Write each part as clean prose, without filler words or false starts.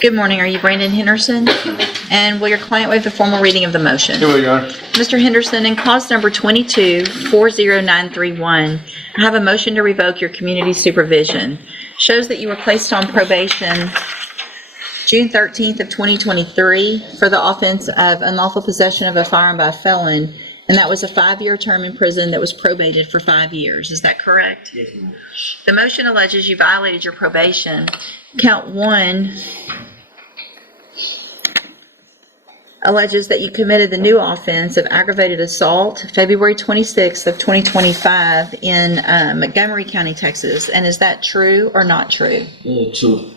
Good morning. Are you Brandon Henderson? And will your client waive the formal reading of the motion? Here we are. Mr. Henderson, in cause number 22-40931, I have a motion to revoke your community supervision. Shows that you were placed on probation June 13th of 2023 for the offense of unlawful possession of a firearm by a felon, and that was a 5-year term in prison that was probated for 5 years. Is that correct? Yes, ma'am. The motion alleges you violated your probation. Count 1 alleges that you committed the new offense of aggravated assault February 26th of 2025 in Montgomery County, Texas. And is that true or not true? True.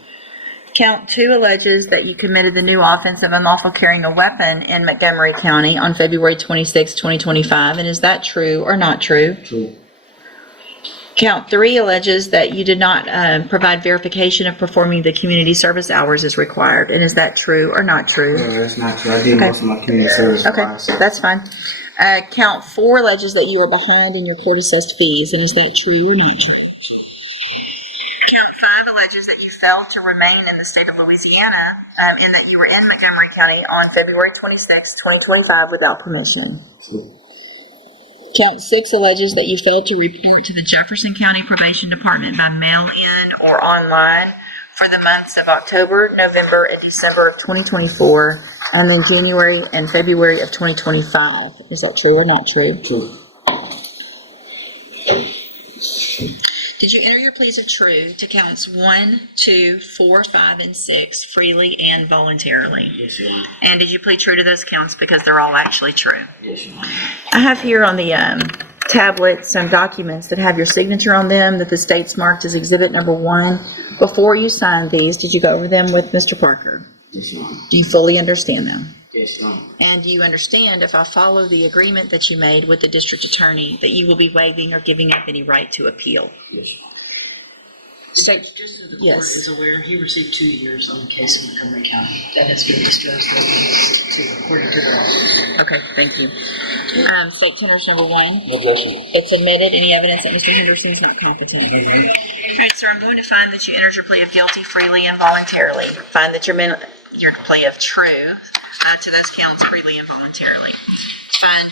Count 2 alleges that you committed the new offense of unlawful carrying a weapon in Montgomery County on February 26, 2025. And is that true or not true? True. Count 3 alleges that you did not provide verification of performing the community service hours as required. And is that true or not true? No, that's not true. I did most of my community service. Okay, that's fine. Count 4 alleges that you are behind in your court-assessed fees. And is that true or not true? Count 5 alleges that you failed to remain in the state of Louisiana and that you were in Montgomery County on February 26, 2025 without permission. True. Count 6 alleges that you failed to report to the Jefferson County Probation Department by mail-in or online for the months of October, November, and December of 2024, and then January and February of 2025. Is that true or not true? True. Did you enter your pleas of true to counts 1, 2, 4, 5, and 6 freely and voluntarily? Yes, Your Honor. And did you plead true to those counts because they're all actually true? Yes, Your Honor. I have here on the tablet some documents that have your signature on them that the state's marked as Exhibit Number 1. Before you signed these, did you go over them with Mr. Parker? Yes, Your Honor. Do you fully understand them? Yes, Your Honor. And do you understand, if I follow the agreement that you made with the district attorney, that you will be waiving or giving up any right to appeal? Yes, Your Honor. State, Just so the court Yes. is aware, he received 2 years on the case in Montgomery County. That has been discharged according to the law. okay, thank you. State tenders number 1. No objection. It's admitted. Any evidence that Mr. Henderson is not competent? All right, sir, I'm going to find that you entered your plea of guilty freely and voluntarily. Find that your plea of true to those counts freely and voluntarily. Find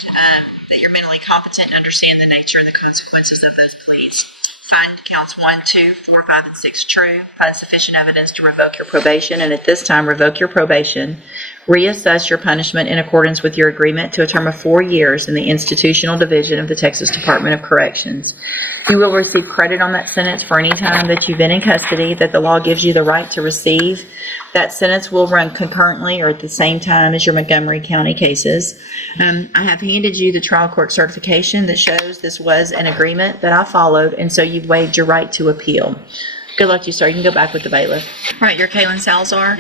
that you're mentally competent and understand the nature and the consequences of those pleas. Find counts 1, 2, 4, 5, and 6 true. Find sufficient evidence to revoke your probation, and at this time, revoke your probation. Reassess your punishment in accordance with your agreement to a term of 4 years in the Institutional Division of the Texas Department of Corrections. You will receive credit on that sentence for any time that you've been in custody that the law gives you the right to receive. That sentence will run concurrently or at the same time as your Montgomery County cases. I have handed you the trial court certification that shows this was an agreement that I followed, and so you've waived your right to appeal. Good luck to you, sir. You can go back with the bailiff. All right, you're Kaylin Salzar.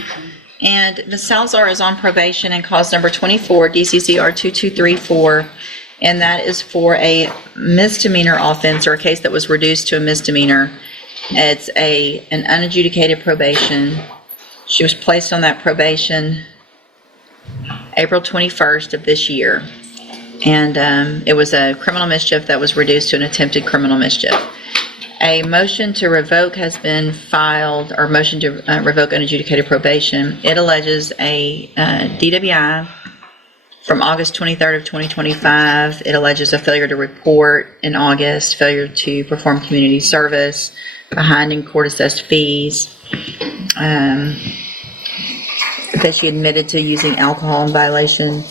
And Ms. Salzar is on probation in cause number 24, DCCR 2234, and that is for a misdemeanor offense or a case that was reduced to a misdemeanor. It's an unadjudicated probation. She was placed on that probation April 21st of this year. And it was a criminal mischief that was reduced to an attempted criminal mischief. A motion to revoke has been filed, or motion to revoke unadjudicated probation. It alleges a DWI from August 23rd of 2025. It alleges a failure to report in August, failure to perform community service, behind in court-assessed fees, that she admitted to using alcohol in violation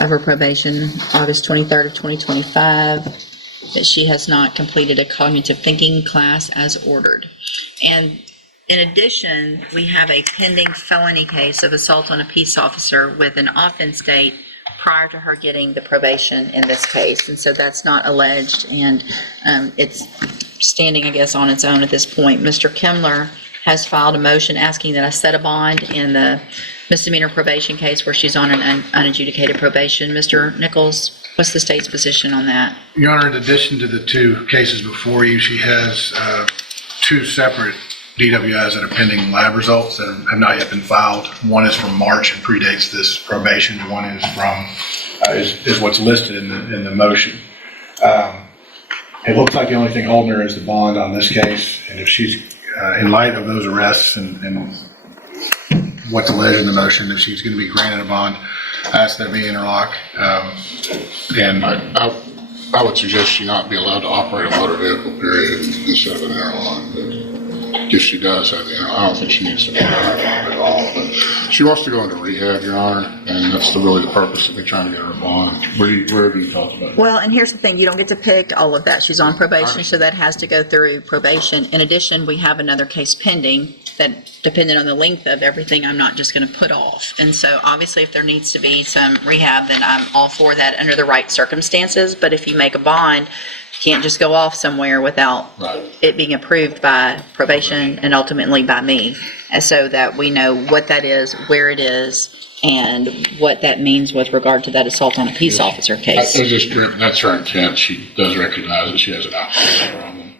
of her probation, August 23rd of 2025, that she has not completed a cognitive thinking class as ordered. And in addition, we have a pending felony case of assault on a peace officer with an offense date prior to her getting the probation in this case. And so that's not alleged, and it's standing, I guess, on its own at this point. Mr. Kemmler has filed a motion asking that I set a bond in the misdemeanor probation case where she's on an unadjudicated probation. Mr. Nichols, what's the state's position on that? Your Honor, in addition to the 2 cases before you, she has 2 separate DWIs that are pending lab results that have not yet been filed. One is from March and predates this probation. One is from is what's listed in the motion. It looks like the only thing holding her is the bond on this case, and if she's in light of those arrests and what's alleged in the motion, if she's going to be granted a bond, ask that be interlock. And I would suggest she not be allowed to operate a motor vehicle, period, instead of an interlock. If she does have the interlock, I don't think she needs to be interlocked at all. But she wants to go into rehab, Your Honor, and that's really the purpose of me trying to get her a bond. Where have you talked about it? Well, and here's the thing, you don't get to pick all of that. She's on probation, so that has to go through probation. In addition, we have another case pending that, depending on the length of everything, I'm not just going to put off. And so obviously, if there needs to be some rehab, then I'm all for that under the right circumstances. But if you make a bond, you can't just go off somewhere without it being approved by probation and ultimately by me. And so that we know what that is, where it is, and what that means with regard to that assault on a peace officer case. That's her intent. She does recognize that she has an alcohol problem.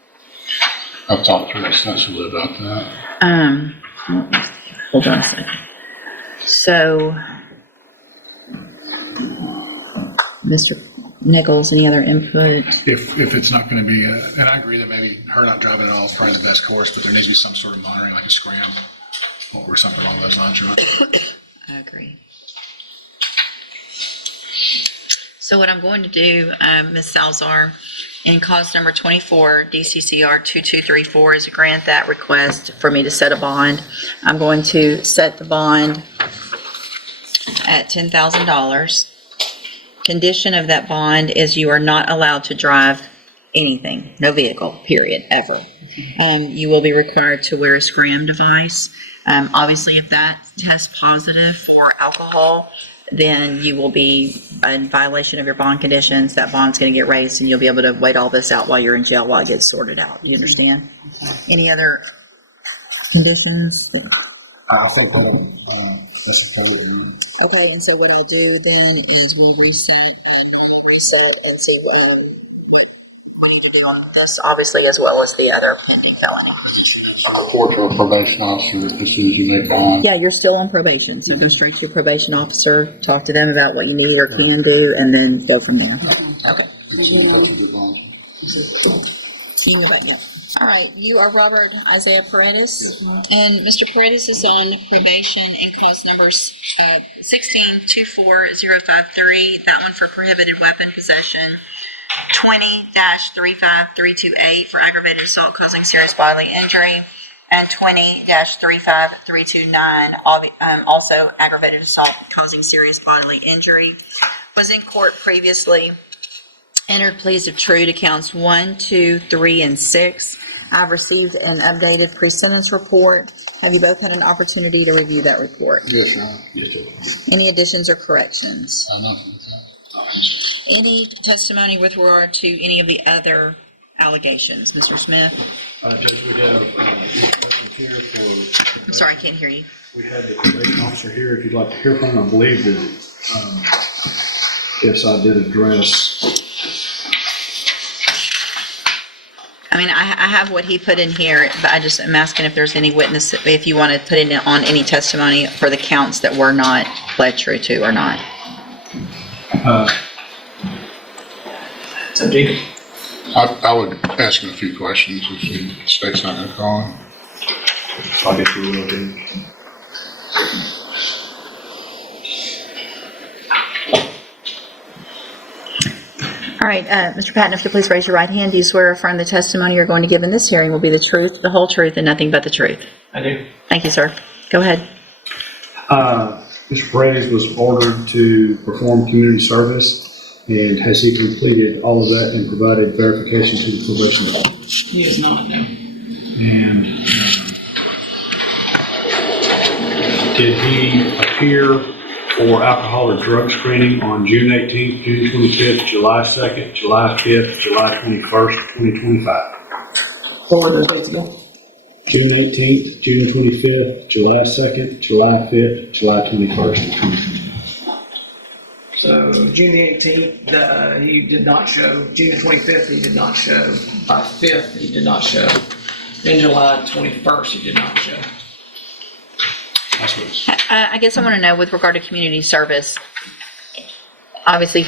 I've talked to her extensively about that. Hold on a second. So, Mr. Nichols, any other input? if it's not going to be, and I agree that maybe her not driving at all is probably the best course, but there needs to be some sort of monitoring, like a scram or something along those lines. I agree. So what I'm going to do, Ms. Salzar, in cause number 24, DCCR 2234, is to grant that request for me to set a bond. I'm going to set the bond at $10,000. Condition of that bond is you are not allowed to drive anything, no vehicle, period, ever. You will be required to wear a scram device. Obviously, if that tests positive for alcohol, then you will be in violation of your bond conditions. That bond's going to get raised, and you'll be able to wait all this out while you're in jail while it gets sorted out. You understand? Any other conditions? I think that's okay. Okay, and so what I'll do then is we'll reset and see what we need to do on this, obviously, as well as the other pending felony. Report to a probation officer as soon as you make bond. Yeah, you're still on probation, so go straight to your probation officer, talk to them about what you need or can do, and then go from there. Okay. You move back. Yeah. All right, you are Robert Isaiah Paredes, and Mr. Paredes is on probation in cause number 16-24053. That one for prohibited weapon possession. 20-35328 for aggravated assault causing serious bodily injury, and 20-35329 also aggravated assault causing serious bodily injury. Was in court previously. Entered pleas of true to counts 1, 2, 3, and 6. I've received an updated pre-sentence report. Have you both had an opportunity to review that report? Yes, Your Honor. Any additions or corrections? Nothing. Any testimony with regard to any of the other allegations? Mr. Smith? Judge, we have a here for. I'm sorry, I can't hear you. We had the probation officer here. If you'd like to hear from him, I believe that, yes, I did address. I mean, I have what he put in here, but I just am asking if there's any witness, if you want to put in on any testimony for the counts that were not pled true to or not. So, Jacob. I would ask him a few questions if the state's not going to call him. I'll get through real good. All right, Mr. Patton, if you'll please raise your right hand. Do you swear or affirm the testimony you're going to give in this hearing will be the truth, the whole truth, and nothing but the truth? I do. Thank you, sir. Go ahead. Mr. Paredes was ordered to perform community service, and has he completed all of that and provided verification to the probation department? He is not, no. And did he appear for alcohol or drug screening on June 18th, June 25th, July 2nd, July 5th, July 21st, 2025? What were those dates ago? June 18th, June 25th, July 2nd, July 5th, July 21st, 2025. So June the 18th, he did not show. June the 25th, he did not show. By 5th, he did not show. Then July 21st, he did not show. That's what it's. I guess I want to know with regard to community service, obviously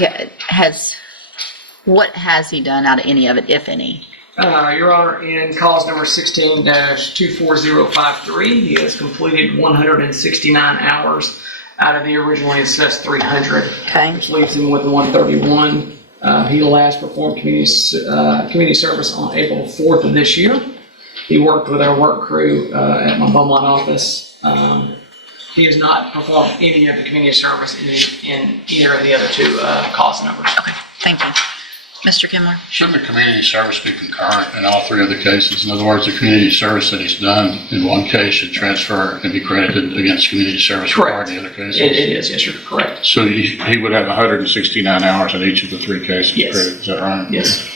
what has he done out of any of it, if any? Your Honor, in cause number 16-24053, he has completed 169 hours out of the originally assessed 300, Okay. which leaves him with 131. He last performed community service on April 4th of this year. He worked with our work crew at my Beaumont office. He has not performed any of the community service in either of the other two cause numbers. Okay, thank you. Mr. Kimler? Shouldn't the community service be concurrent in all three of the cases? In other words, the community service that he's done in one case should transfer and be credited against community service required in the other cases? It is, yes, sir, correct. So he would have 169 hours in each of the three cases Yes. credited, is that right? Yes.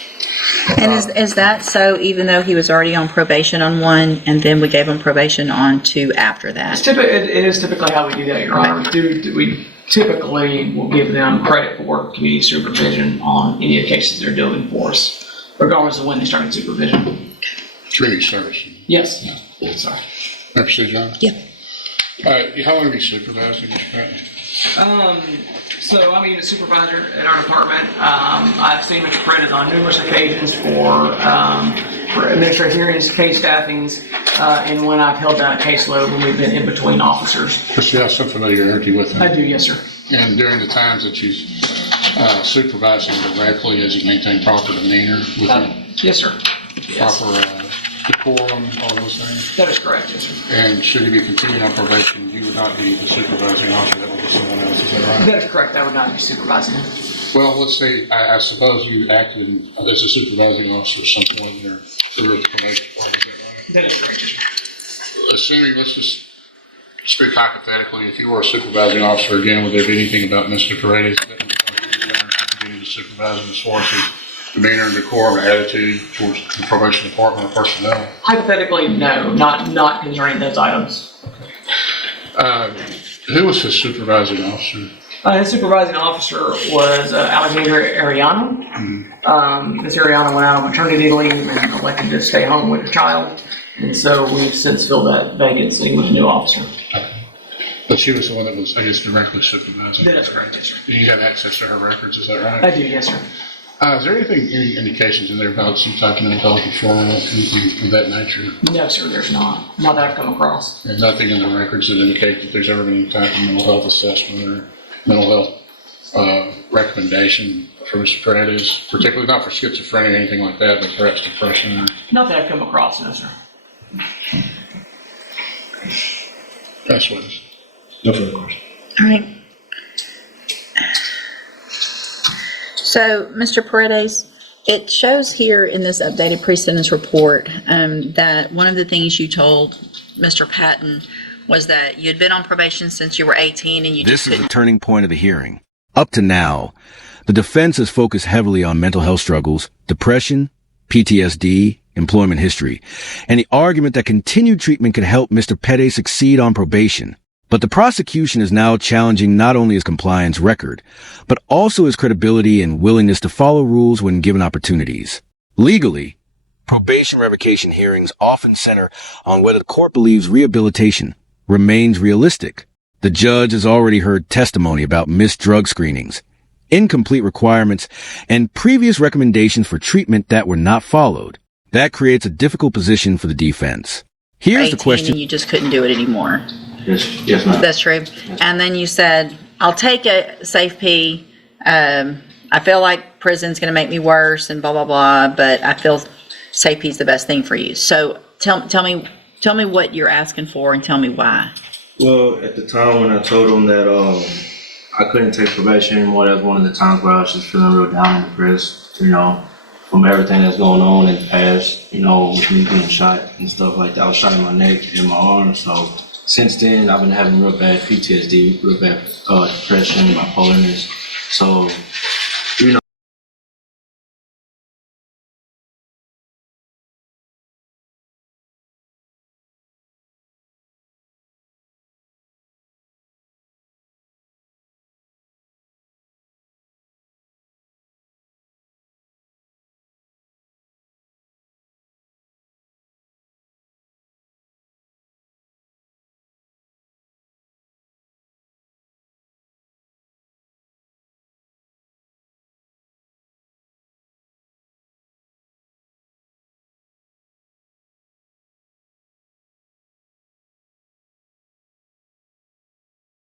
And is that so even though he was already on probation on one and then we gave him probation on two after that? It is typically how we do that, Your Honor. We typically will give them credit for community supervision on any of the cases they're doing for us, regardless of when they started supervision. Community service. Yes. Sorry. May I proceed, John? Yeah. How long have you supervised in this practice? So I'm a supervisor at our department. I've seen Mr. Prentice on numerous occasions for administrative hearings, case staffings, and when I've held down a caseload when we've been in between officers. Because you have some familiarity with him. I do, yes, sir. And during the times that you supervised him directly, has he maintained proper demeanor with him? Yes, sir. Yes. Proper decorum, all those things? That is correct, yes, sir. And should he be continuing on probation, you would not be the supervising officer, that would be someone else, is that right? That is correct. I would not be supervising him. Well, let's say, I suppose you acted as a supervising officer at some point in your career at the probation department, is that right? That is correct, yes, sir. Assuming, let's just speak hypothetically, if you were a supervising officer again, would there be anything about Mr. Paredes that would continue to supervise him as far as his demeanor and decorum and attitude towards the probation department or personnel? Hypothetically, no, not concerning those items. Who was his supervising officer? His supervising officer was Alexandra Ariano. Ms. Ariano went out on maternity leave and elected to stay home with her child. And so we've since filled that vacancy with a new officer. But she was the one that was, I guess, directly supervising. That is correct, yes, sir. Do you have access to her records, is that right? I do, yes, sir. Is there any indications in there about some type of mental health disorder, anything of that nature? No, sir, there's not. Not that I've come across. There's nothing in the records that indicate that there's ever been any type of mental health assessment or mental health recommendation for Mr. Paredes, particularly not for schizophrenia or anything like that, but perhaps depression or... Not that I've come across, no, sir. That's what it is. No further questions. All right. So, Mr. Paredes, it shows here in this updated pre-sentence report that one of the things you told Mr. Patton was that you'd been on probation since you were 18 and you This just is couldn't. the turning point of the hearing. Up to now, the defense has focused heavily on mental health struggles, depression, PTSD, employment history, and the argument that continued treatment could help Mr. Petty succeed on probation. But the prosecution is now challenging not only his compliance record, but also his credibility and willingness to follow rules when given opportunities. Legally, probation revocation hearings often center on whether the court believes rehabilitation remains realistic. The judge has already heard testimony about missed drug screenings, incomplete requirements, and previous recommendations for treatment that were not followed. That creates a difficult position for the defense. Here's the 18 question. and you just couldn't do it anymore. Yes, ma'am. That's true. And then you said, I'll take a safe P. I feel like prison's going to make me worse and blah, blah, blah, but I feel safe P is the best thing for you. So tell me what you're asking for and tell me why. Well, at the time when I told him that I couldn't take probation anymore, that was one of the times where I was just feeling real down and depressed, from everything that's going on in the past, with me being shot and stuff like that. I was shot in my neck and my arm, so since then I've been having real bad PTSD, real bad depression, bipolarness. So